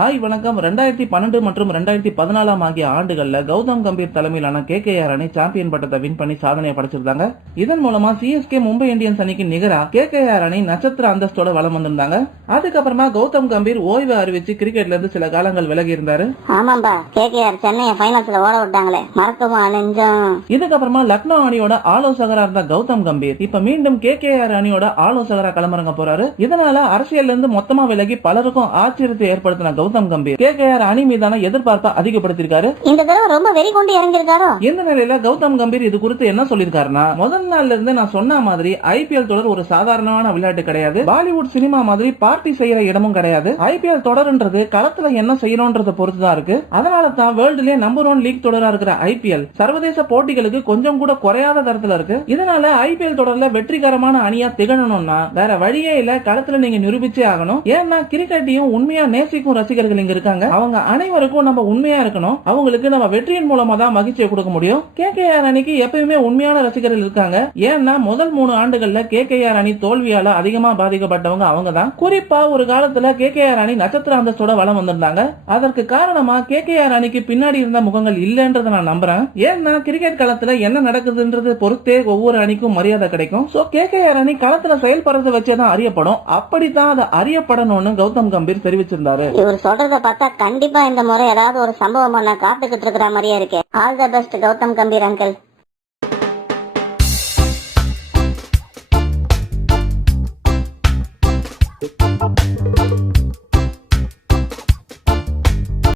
Hi வணக்கம். 2012 மற்றும் 2014 ஆகிய ஆண்டுகள்ல கௌதம் கம்பீர் தலைமையிலான கேகேஆர் அணி சாம்பியன் பட்டத்தை வின் பண்ணி சாதனையை படைச்சிருந்தாங்க. இதன் மூலமா சிஎஸ்கே மும்பை இந்தியன்ஸ் அணிக்கு நிகரா கேகேஆர் அணி நட்சத்திர அந்தஸ்தோட வலம் வந்திருந்தாங்க. அதுக்கப்புறமா கௌதம் கம்பீர் ஓய்வு அறிவிச்சு கிரிக்கெட்ல இருந்து சில காலங்கள் விலகி இருந்தாரு. ஆமாம்பா, கேகேஆர் சென்னையை ஃபைனல்ஸ்ல ஓட விட்டாங்களே, மறக்கமா நெஞ்சம். இதுக்கப்புறமா லக்னோ அணியோட ஆலோசகரா இருந்த கௌதம் கம்பீர் இப்ப மீண்டும் கேகேஆர் அணியோட ஆலோசகரா களமிறங்க போறாரு. இதனால அரசியல் இருந்து மொத்தமா விலகி பலருக்கும் ஆச்சரியத்தை ஏற்படுத்தின கௌதம் கம்பீர் கேகேஆர் அணி மீதான எதிர்பார்ப்பை அதிகப்படுத்திருக்காரு. இந்த தடவை ரொம்ப வெறி கொண்டு இறங்கிருக்காரோ. இந்த நிலையில கௌதம் கம்பீர் இது குறித்து என்ன சொல்லிருக்காருன்னா, முதல் நாள்ல இருந்து நான் சொன்ன மாதிரி ஐபிஎல் தொடர் ஒரு சாதாரணமான விளையாட்டு கிடையாது. பாலிவுட் சினிமா மாதிரி பார்ட்டி செய்யற இடமும் கிடையாது. ஐபிஎல் தொடர்ன்றது களத்துல என்ன செய்யணும்ன்றத பொறுத்துதான் இருக்கு. அதனால தான் வேர்ல்டுலயே நம்பர் 1 லீக் தொடரா இருக்கிற ஐபிஎல் சர்வதேச போட்டிகளுக்கு கொஞ்சம் கூட குறையாத தரத்துல இருக்கு. இதனால ஐபிஎல் தொடர்ல வெற்றிகரமான அணியா திகழணும்னா வேற வழியே இல்ல, களத்துல நீங்க நிரூபிச்சே ஆகணும். ஏன்னா கிரிக்கெட்டையும் உண்மையா நேசிக்கும் ரசிகர்கள் இங்க இருக்காங்க. அவங்க அனைவருக்கும் நம்ம உண்மையா இருக்கணும். அவங்களுக்கு நம்ம வெற்றியின் மூலமா தான் மகிழ்ச்சியை கொடுக்க முடியும். கேகேஆர் அணிக்கு எப்பயுமே உண்மையான ரசிகர்கள் இருக்காங்க. ஏன்னா முதல் 3 ஆண்டுகள்ல கேகேஆர் அணி தோல்வியால அதிகமா பாதிக்கப்பட்டவங்க அவங்க தான். குறிப்பா ஒரு காலத்துல கேகேஆர் அணி நட்சத்திர அந்தஸ்தோட வலம் வந்திருந்தாங்க. அதற்கு காரணமா கேகேஆர் அணிக்கு பின்னாடி இருந்த முகங்கள் இல்லன்றதை நான் நம்புறேன். ஏன்னா கிரிக்கெட் களத்துல என்ன நடக்குதுன்றது பொறுத்தே ஒவ்வொரு அணிக்கும் மரியாதை கிடைக்கும். சோ கேகேஆர் அணி களத்துல செயல்படுறத வச்சேதான் அறியப்படும். அப்படித்தான் அதை அறியப்படணும்னு கௌதம் கம்பீர் தெரிவிச்சிருந்தாரு. இவர் சொல்றத பார்த்தா கண்டிப்பா இந்த முறை ஏதாவது ஒரு சம்பவம் பண்ண காத்துக்கிட்டு இருக்கிற மாதிரியே இருக்கு. All the best Gautam Gambhir uncle.